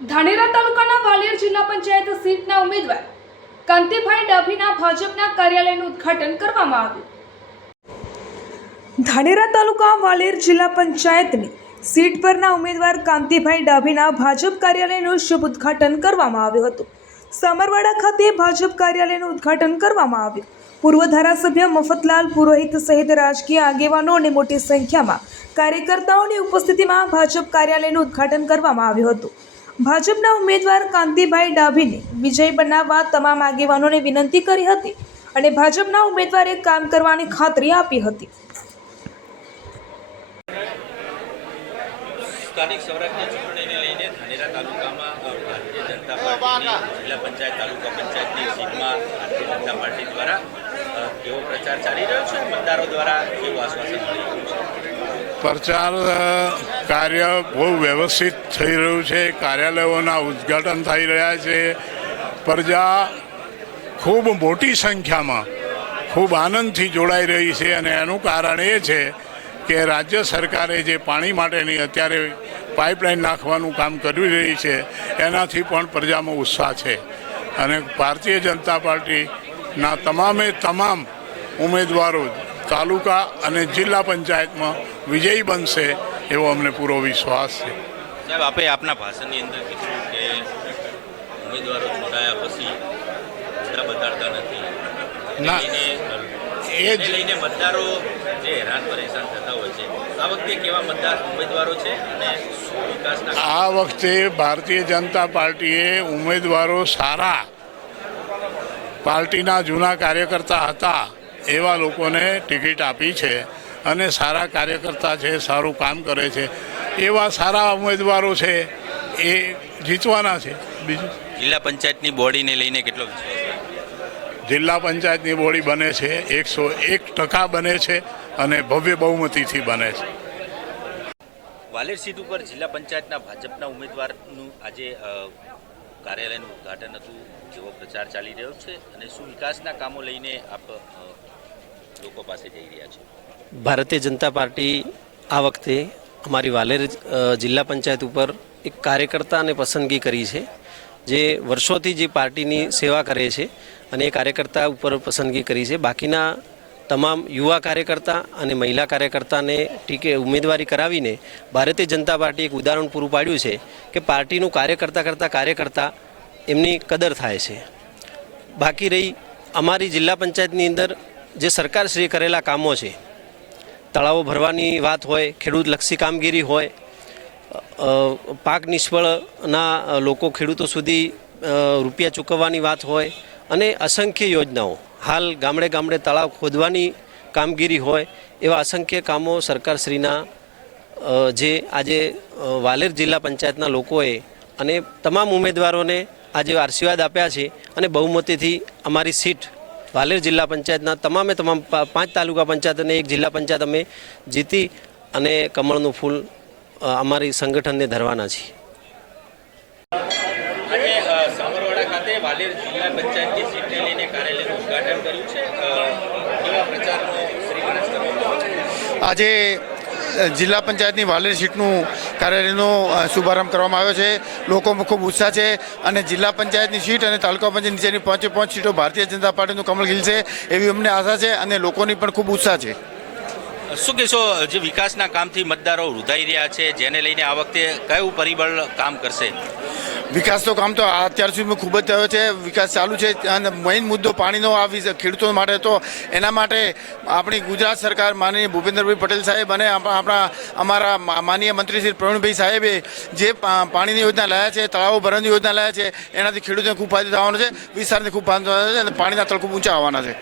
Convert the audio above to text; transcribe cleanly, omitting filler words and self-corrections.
ધાનેરા તાલુકાના વાલિયા જિલ્લા પંચાયત સીટના ઉમેદવાર કાંતિભાઈ ડાભીના ભાજપના કાર્યાલયનું ઉદ્ઘાટન કરવામાં આવ્યું। ધાનેરા તાલુકા વાલિયા જિલ્લા પંચાયતની સીટ પરના ઉમેદવાર કાંતિભાઈ ડાભીના ભાજપ કાર્યાલયનું શુભ ઉદ્ઘાટન કરવામાં આવ્યું હતું। સમરવાડા ખાતે ભાજપ કાર્યાલયનું ઉદ્ઘાટન કરવામાં આવ્યું। પૂર્વ ધારાસભ્ય મફતલાલ પુરોહિત સહિત રાજકીય આગેવાનો અને મોટી સંખ્યામાં કાર્યકર્તાઓની ઉપસ્થિતિમાં ભાજપ કાર્યાલયનું ઉદ્ઘાટન કરવામાં આવ્યું હતું। ભાજપના ઉમેદવાર કાંતિભાઈ ડાભીને વિજય બનાવવા તમામ આગેવાનોને વિનંતી કરી હતી અને ભાજપના ઉમેદવારે કામ કરવાની ખાતરી આપી હતી। સ્થાનિક સ્વરાજ્ય ચૂંટણીને લઈને ધાનેરા તાલુકામાં ભારતીય જનતા પાર્ટીની જિલ્લા પંચાયત તાલુકા પંચાયતની સીટમાં ભારતીય જનતા પાર્ટી દ્વારા કેવો પ્રચાર ચાલી રહ્યો છે, મતદારો દ્વારા કેવું આશ્વાસન મળી રહ્યું છે? પ્રચાર કાર્ય બહુ વ્યવસ્થિત થઈ રહ્યું છે। કાર્યાલયોના ઉદ્ઘાટન થઈ રહ્યા છે। પ્રજા ખૂબ મોટી સંખ્યામાં ખૂબ આનંદથી જોડાઈ રહી છે અને એનું કારણ એ છે કે રાજ્ય સરકારે જે પાણી માટેની અત્યારે પાઇપલાઇન નાખવાનું કામ કરી રહી છે એનાથી પણ પ્રજામાં ઉત્સાહ છે અને ભારતીય જનતા પાર્ટીના તમામ ઉમેદવારો તાલુકા અને જિલ્લા પંચાયતમાં વિજયી બનશે એવો અમને પૂરો વિશ્વાસ છે। સાહેબ, આપે આપના ભાષણની અંદર કીધું કે ઉમેદવારો જોડાયા પછી મુદ્દા બતાડતા નથી ના, એ જ લઈને મતદારો જે હેરાન પરેશાન થતા હોય છે, આ વખતે કેવા મતદાર ઉમેદવારો છે અને શું વિકાસના આ વખતે ભારતીય જનતા પાર્ટીએ ઉમેદવારો સારા પાર્ટીના જૂના કાર્યકર્તા હતા એવા લોકોને ટિકિટ આપી છે અને સારા કાર્યકર્તા છે, સારું કામ કરે છે એવા સારા ઉમેદવારો છે એ જીતવાના છે। બીજું જિલ્લા પંચાયતની બોડીને લઈને કેટલો વિશ્વાસ છે? જિલ્લા પંચાયતની બોડી બને છે 101% બને છે અને ભવ્ય બહુમતીથી બને છે। વાલેર સીટ ઉપર જિલ્લા પંચાયતના ભાજપના ઉમેદવારનું આજે કાર્યાલયનું ઉદ્ઘાટન હતું, જેવો પ્રચાર ચાલી રહ્યો છે અને શું વિકાસના કામો લઈને આપ લોકો પાસે જઈ રહ્યા છો? ભારતીય જનતા પાર્ટી આ વખતે અમારી વાલેર જિલ્લા પંચાયત ઉપર એક કાર્યકર્તાને પસંદગી કરી છે જે વર્ષોથી જે પાર્ટીની સેવા કરે છે અને એ કાર્યકર્તા ઉપર પસંદગી કરી છે। બાકીના તમામ યુવા કાર્યકર્તા અને મહિલા કાર્યકર્તાને ઉમેદવારી કરાવીને ભારતીય જનતા પાર્ટી એક ઉદાહરણ પૂરું પાડ્યું છે કે પાર્ટીનું કાર્યકર્તા એમની કદર થાય છે। બાકી રહી અમારી જિલ્લા પંચાયતની અંદર જે સરકારશ્રીએ કરેલા કામો છે, તળાવો ભરવાની વાત હોય, ખેડૂતલક્ષી કામગીરી હોય, પાક નિષ્ફળના લોકો ખેડૂતો સુધી રૂપિયા ચૂકવવાની વાત હોય અને અસંખ્ય યોજનાઓ, હાલ ગામડે ગામડે તળાવ ખોદવાની કામગીરી હોય, એવા અસંખ્ય કામો સરકારશ્રીના જે આજે વાલેર જિલ્લા પંચાયતના લોકોએ અને તમામ ઉમેદવારોને આજે આશીર્વાદ આપ્યા છે અને બહુમતીથી અમારી સીટ વાલેર જિલ્લા પંચાયતના તમામ 5 તાલુકા પંચાયત અને 1 જિલ્લા પંચાયત અમે જીતી અને કમળનું ફૂલ અમારી સંગઠનને ધરવાના છીએ। આજે સમરવાડા ખાતે વાલેર જિલ્લા પંચાયતની સીટને લઈને કાર્યાલયનું ઉદ્ઘાટન કર્યું છે, કેવા પ્રચારનો શ્રીગણેશ કરવામાં આવ્યો છે? આજે જિલ્લા પંચાયતની વાલેર સીટનું કાર્યાલયનો શુભારંભ કરવામાં આવ્યો છે। લોકોમાં ખૂબ ઉત્સાહ છે અને જિલ્લા પંચાયતની સીટ અને તાલુકા પંચાયત નીચેની 5 સીટો ભારતીય જનતા પાર્ટીનું કમળ ખીલશે એવી અમને આશા છે અને લોકોની પણ ખૂબ ઉત્સાહ છે। શું કહેશો, જે વિકાસના કામથી મતદારો રૂધાઈ રહ્યા છે, જેને લઈને આ વખતે કયું પરિબળ કામ કરશે? વિકાસ તો કામ તો અત્યાર સુધીમાં ખૂબ જ થયો છે, વિકાસ ચાલુ છે અને મેઇન મુદ્દો પાણીનો આ ખેડૂતો માટે તો એના માટે આપણી ગુજરાત સરકાર માનનીય ભૂપેન્દ્રભાઈ પટેલ સાહેબ અને અમારા માનનીય મંત્રી શ્રી પ્રવીણભાઈ સાહેબે જે પાણીની યોજના લાવ્યા છે, તળાવો ભરવાની યોજના લાવ્યા છે, એનાથી ખેડૂતોને ખૂબ ફાયદો થવાનો છે, વિસ્તારને ખૂબ ફાયદો થવાનો છે અને પાણીના તળ ખૂબ ઊંચા આવવાના છે।